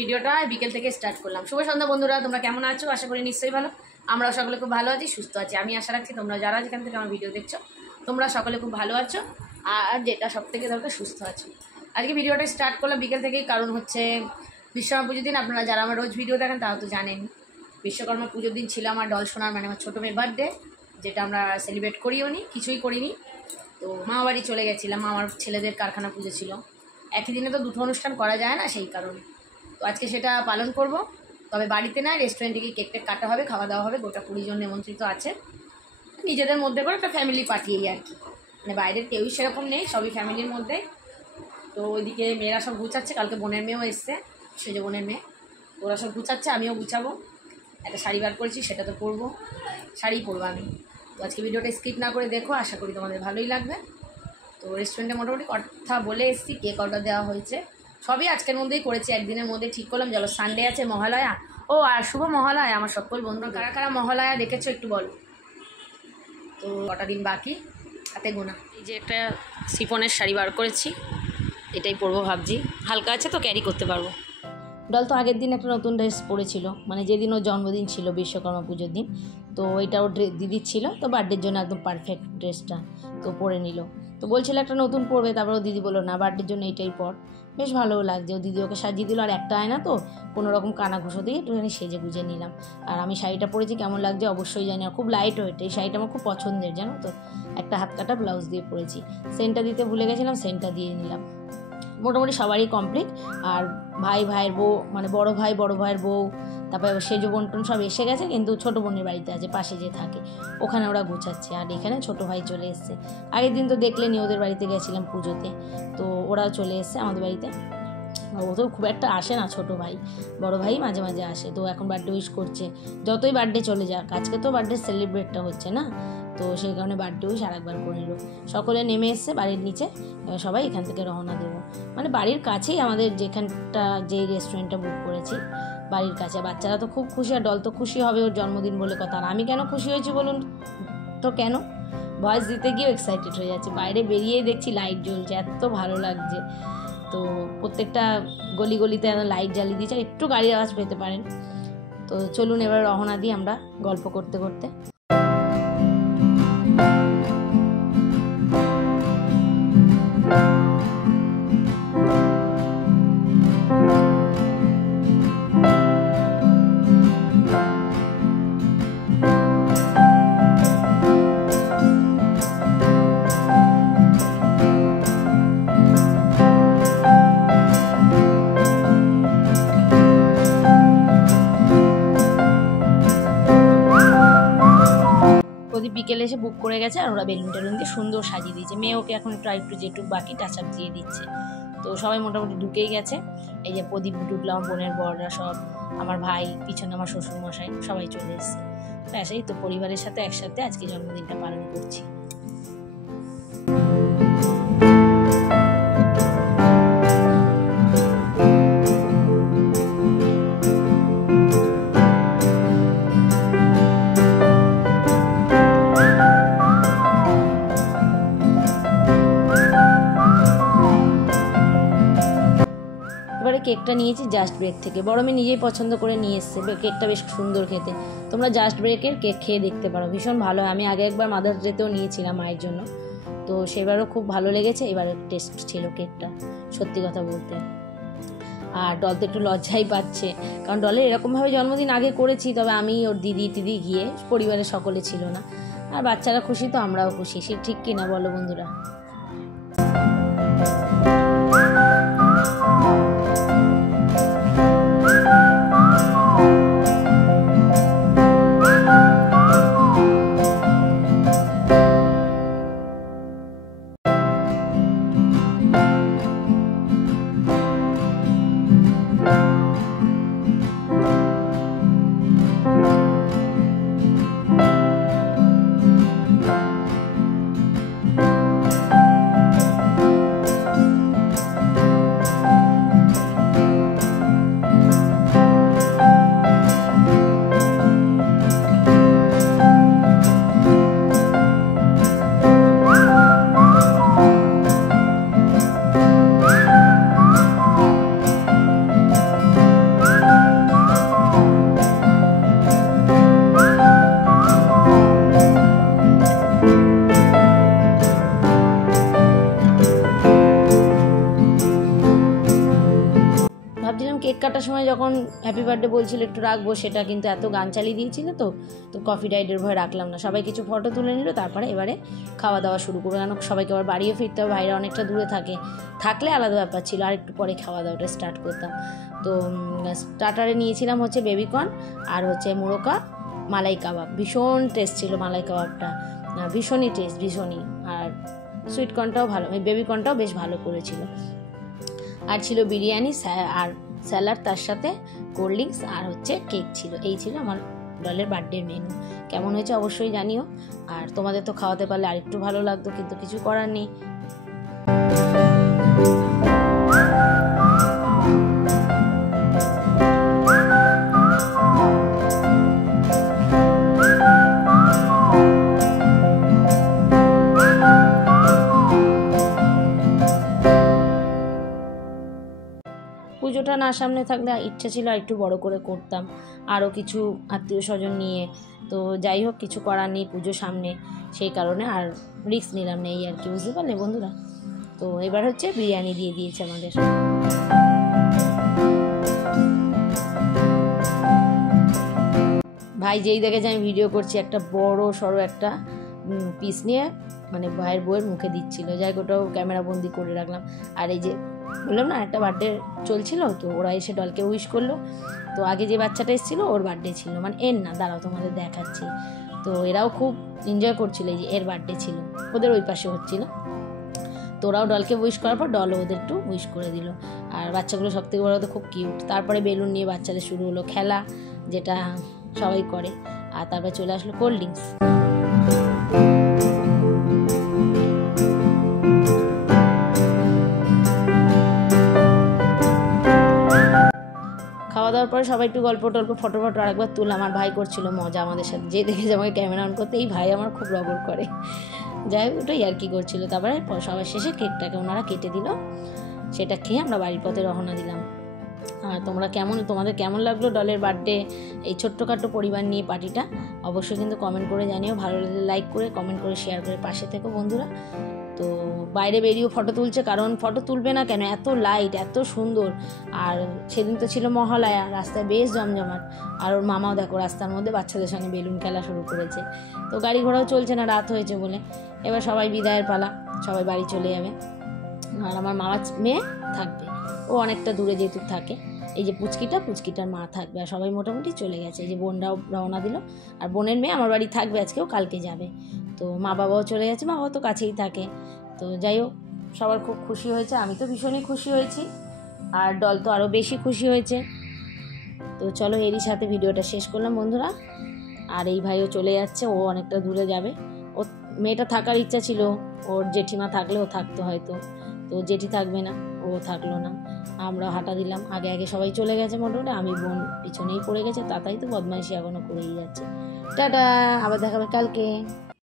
ভিডিওটা বিকেল থেকে স্টার্ট করলাম। শুভ সন্ধ্যা বন্ধুরা, তোমরা কেমন আছো? আশা করি নিশ্চয়ই ভালো। আমরাও সকলে খুব ভালো আছি, সুস্থ আছি। আমি আশা রাখছি তোমরা যারা যেখান থেকে আমার ভিডিও দেখছো তোমরা সকলে খুব ভালো আছো, আর যেটা সব থেকে দরকার সুস্থ আছো। আজকে ভিডিওটা স্টার্ট করলাম বিকেল থেকেই, কারণ হচ্ছে বিশ্বকর্মা পুজোর দিন। আপনারা যারা আমার রোজ ভিডিও দেখেন তারা তো জানেন, বিশ্বকর্মা পুজোর দিন ছিল আমার ডল সোনার মানে আমার ছোটো মেয়ের বার্থডে, যেটা আমরা সেলিব্রেট করিও নি, কিছুই করিনি। তো মামা বাড়ি চলে গেছিলাম, আমার ছেলেদের কারখানা পুজো ছিল। একই দিনে তো দুটো অনুষ্ঠান করা যায় না, সেই কারণে তো আজকে সেটা পালন করব। তবে বাড়িতে না, রেস্টুরেন্টে গিয়ে কেক টেক কাটা হবে, খাওয়া দাওয়া হবে। গোটা 20 জন নিমন্ত্রিত আছে, নিজেদের মধ্যে করে একটা ফ্যামিলি পার্টি আর কি, মানে বাইরের কেউই সেরকম নেই, সবই ফ্যামিলির মধ্যে। তো ওইদিকে মেয়েরা সব গুছাচ্ছে, কালকে বোনের মেয়েও এসছে, সেজ বোনের মেয়ে, ওরা সব গুছাচ্ছে, আমিও গুছাবো। একটা শাড়ি বার করেছি, সেটা তো পরবো, শাড়ি পরবো আমি। তো আজকে ভিডিওটা স্কিপ না করে দেখো, আশা করি তোমাদের ভালোই লাগবে। তো রেস্টুরেন্টে মোটামুটি কথা বলে এসেছি, কেক অর্ডার দেওয়া হয়েছে, সবই আজকের মধ্যেই করেছি, একদিনের মধ্যে ঠিক করলাম। চলো, সানডে আছে, মহালয়া। ও আর শুভ মহালয়া আমার সকল বন্ধু। কারা কারা মহালয়া দেখেছো একটু বলো তো। কটা দিন বাকি, হাতে গোনা। এই যে একটা শিফনের শাড়ি বার করেছি, এটাই পরবো ভাবছি, হালকা আছে তো ক্যারি করতে পারবো। ডল তো আগের দিন একটা নতুন ড্রেস পরেছিল, মানে যেদিন ওর জন্মদিন ছিল বিশ্বকর্মা পুজোর দিন, তো এটা ওর দিদির ছিল, তো বার্থডের জন্য একদম পারফেক্ট ড্রেসটা তো পরে নিল। তো বলছিল একটা নতুন পরবে, তারপর ও দিদি বললো না, বার্থডের জন্য এইটাই পর। বেশ ভালোও লাগছে, ও দিদি ওকে সাজিয়ে দিল, আর একটা আয়না তো কোনো রকম কানাঘুষো দিয়ে একটুখানি সেজে গুজে নিলাম। আর আমি শাড়িটা পরেছি, কেমন লাগছে অবশ্যই জানি, আর খুব লাইট ওয়েট এই শাড়িটা আমার খুব পছন্দের, জানো তো। একটা হাত কাটা ব্লাউজ দিয়ে পরেছি, সেন্টটা দিতে ভুলে গেছিলাম, সেন্টটা দিয়ে নিলাম। মোটামুটি সবারই কমপ্লিট। আর ভাইয়ের বউ, মানে বড় ভাইয়ের বউ, তারপরে সেজ বন্টন সব এসে গেছে, কিন্তু ছোটো বোনের বাড়িতে আছে, পাশে যে থাকে ওখানে ওরা গুছাচ্ছে। আর এখানে ছোটো ভাই চলে এসছে, আগের দিন তো দেখলেনি ওদের বাড়িতে গেছিলাম পুজোতে, তো ওরাও চলে এসছে আমাদের বাড়িতে। ও তো খুব একটা আসে না, ছোটো ভাই, বড় ভাই মাঝে মাঝে আসে। তো এখন বার্থডে উইশ করছে, যতই বার্থডে চলে যাক, আজকে তো বার্থডে সেলিব্রেটটা হচ্ছে না, তো সেই কারণে বার্থডে উইশ আরেকবার করে নিল। সকলে নেমে এসছে বাড়ির নিচে, সবাই এখান থেকে রওনা দেবো। মানে বাড়ির কাছেই আমাদের যেখানটা, যেই রেস্টুরেন্টটা বুক করেছি বাড়ির কাছে। বাচ্চারা তো খুব খুশি, আর ডল তো খুশি হবে, ওর জন্মদিন বলে কথা। আর আমি কেন খুশি হয়েছি বলুন তো, কেন ভয়েস দিতে গিয়েও এক্সাইটেড হয়ে যাচ্ছে। বাইরে বেরিয়েই দেখছি লাইট জ্বলছে, এত ভালো লাগছে। তো প্রত্যেকটা গলিতে লাইট জ্বালিয়ে দিয়েছে, একটু গাড়ির আওয়াজ পেতে পারেন। তো চলুন এবার রওনা দিই আমরা গল্প করতে করতে। বিকেলে এসে বুক করে গেছে, আর ওরা বেলুন টেলুন দিয়ে সুন্দর সাজিয়ে দিয়েছে। মেয়ে ওকে এখন একটু যেটুকু বাকি টাচ আপ দিয়ে দিচ্ছে। তো সবাই মোটামুটি ঢুকেই গেছে। এই যে প্রদীপ ঢুকলো, আমার বোনের বড়রা সব, আমার ভাই, পিছনে আমার শ্বশুরমশাই, সবাই চলে এসছে। ব্যাস, এই তো পরিবারের সাথে একসাথে আজকে জন্মদিনটা পালন করছি। কেকটা নিয়েছি জাস্ট ব্রেক থেকে, বড় মেয়ে নিজেই পছন্দ করে নিয়ে এসছে, কেকটা বেশ সুন্দর খেতে। তোমরা জাস্ট ব্রেকের কেক খেয়ে দেখতে পারো, ভীষণ ভালো হয়। আমি আগে একবার মাদার্স ডেতেও নিয়েছিলাম মায়ের জন্য, তো সেবারও খুব ভালো লেগেছে। এবারের টেস্ট ছিল কেকটা, সত্যি কথা বলতে। আর ডল তো একটু লজ্জাই পাচ্ছে, কারণ ডলের এরকমভাবে জন্মদিন আগে করেছি, তবে আমি, ওর দিদি গিয়ে, পরিবারের সকলে ছিল না। আর বাচ্চারা খুশি তো আমরাও খুশি, সে ঠিক কিনা বলো বন্ধুরা। কাটার সময় যখন হ্যাপি বার্থডে বলছিল একটু রাখবো, সেটা কিন্তু এত গান চালিয়ে দিয়েছিল, তো কফি ডাইটের ভয় রাখলাম না। সবাই কিছু ফটো তুলে নিল, তারপরে এবারে খাওয়া দাওয়া শুরু করবো, কেন সবাইকে আবার বাড়িও ফিরতে হবে, বাইরে অনেকটা দূরে থাকলে আলাদা ব্যাপার ছিল, আর একটু পরে খাওয়া দাওয়াটা স্টার্ট করতাম। তো স্টার্টারে নিয়েছিলাম হচ্ছে বেবিকর্ন আর হচ্ছে মোরকা মালাই কাবাব, ভীষণ টেস্ট ছিল মালাই কাবাবটা, ভীষণই টেস্ট, ভীষণই। আর সুইট কর্নটাও ভালো, বেবিকর্নটাও বেশ ভালো করেছিল। আর ছিল বিরিয়ানি আর স্যালাড, তার সাথে কোল্ড ড্রিঙ্কস আর হচ্ছে কেক ছিল। এই ছিল আমার ডলের বার্থডের মেনু। কেমন হয়েছে অবশ্যই জানিও। আর তোমাদের তো খাওয়াতে পারলে আরেকটু ভালো লাগতো, কিন্তু কিছু করার নেই। পুজোটা না সামনে থাকলে ইচ্ছা ছিল আর একটু বড় করে করতাম, আরও কিছু আত্মীয় স্বজন নিয়ে। তো যাই হোক, কিছু করার নেই, পুজো সামনে, সেই কারণে আর রিস্ক নিলাম না, এই আর কি, বুঝতে পারলে বন্ধুরা। তো এবার হচ্ছে বিরিয়ানি দিয়ে দিয়েছে আমাদের। ভাই যেই দেখে যে আমি ভিডিও করছি, একটা বড় সড়ো একটা পিস নিয়ে মানে ভাইয়ের বউয়ের মুখে দিচ্ছিল, যাই ওটাও ক্যামেরা বন্দি করে রাখলাম। আর এই যে বললাম না একটা বার্থডে চলছিল, তো ওরা এসে ডলকে উইশ করলো। তো আগে যে বাচ্চাটা এসেছিলো ওর বার্থডে ছিল, মানে এর না, দাঁড়াও তোমাদের দেখাচ্ছি। তো এরাও খুব এনজয় করছিল, এই যে এর বার্থডে ছিল, ওদের ওই পাশে হচ্ছিল। তো ওরাও ডলকে উইশ করার পর ডলও ওদের একটু উইশ করে দিল। আর বাচ্চাগুলো সব থেকে বড় তো খুব কিউট। তারপরে বেলুন নিয়ে বাচ্চাদের শুরু হলো খেলা, যেটা সবাই করে। আর তারপরে চলে আসলো কোল্ড ড্রিঙ্কস। খাওয়া দাওয়ার পরে সবাই একটু গল্প টল্প ফটো আরেকবার তুললাম। আমার ভাই করছিল মজা আমাদের সাথে, যে দেখেছে আমাকে ক্যামেরা অন করতে, এই ভাই আমার খুব রগড় করে, যাই হোক ওটাই আর কি করছিল। তারপরে সবার শেষে কেকটাকে ওনারা কেটে দিল, সেটা খেয়ে আমরা বাড়ির পথে রওনা দিলাম। আর তোমাদের কেমন লাগলো ডলের বার্থডে, এই ছোট্টখাটো পরিবার নিয়ে পার্টিটা, অবশ্যই কিন্তু কমেন্ট করে জানিও। ভালো লাগলে লাইক করে, কমেন্ট করে, শেয়ার করে পাশে থেকো বন্ধুরা। তো বাইরে বেরিয়েও ফটো তুলছে, কারণ ফটো তুলবে না কেন, এত লাইট, এত সুন্দর। আর সেদিন তো ছিল মহালয়া, রাস্তায় বেশ জমজমাট। আর ওর মামাও দেখো রাস্তার মধ্যে বাচ্চাদের সঙ্গে বেলুন খেলা শুরু করেছে। তো গাড়ি ঘোড়াও চলছে না, রাত হয়েছে বলে। এবার সবাই বিদায়ের পালা, সবাই বাড়ি চলে যাবে। আর আমার মামার মেয়ে থাকবে, ও অনেকটা দূরে যেহেতু থাকে। এই যে পুচকিটার মা থাকবে, আর সবাই মোটামুটি চলে গেছে। এই যে বোনরাও রওনা দিল, আর বোনের মেয়ে আমার বাড়ি থাকবে আজকেও, কালকে যাবে। তো মা বাবাও চলে গেছে, মা বাবা তো কাছেই থাকে। তো যাই হোক, সবার খুব খুশি হয়েছে, আমি তো ভীষণই খুশি হয়েছি, আর ডল তো আরও বেশি খুশি হয়েছে। তো চলো এরই সাথে ভিডিওটা শেষ করলাম বন্ধুরা। আর এই ভাইও চলে যাচ্ছে, ও অনেকটা দূরে যাবে। ও মেয়েটা থাকার ইচ্ছা ছিল, ওর জেঠিমা থাকলে ও থাকতো হয়তো, তো জেঠি থাকবে না, ও থাকলো না। আমরা হাঁটা দিলাম, আগে সবাই চলে গেছে মোটামুটি, আমি বোন পিছনেই পড়ে গেছে, তাতাই তো বদমাইশি এখনও করেই যাচ্ছে। টাটা, আবার দেখাবে কালকে।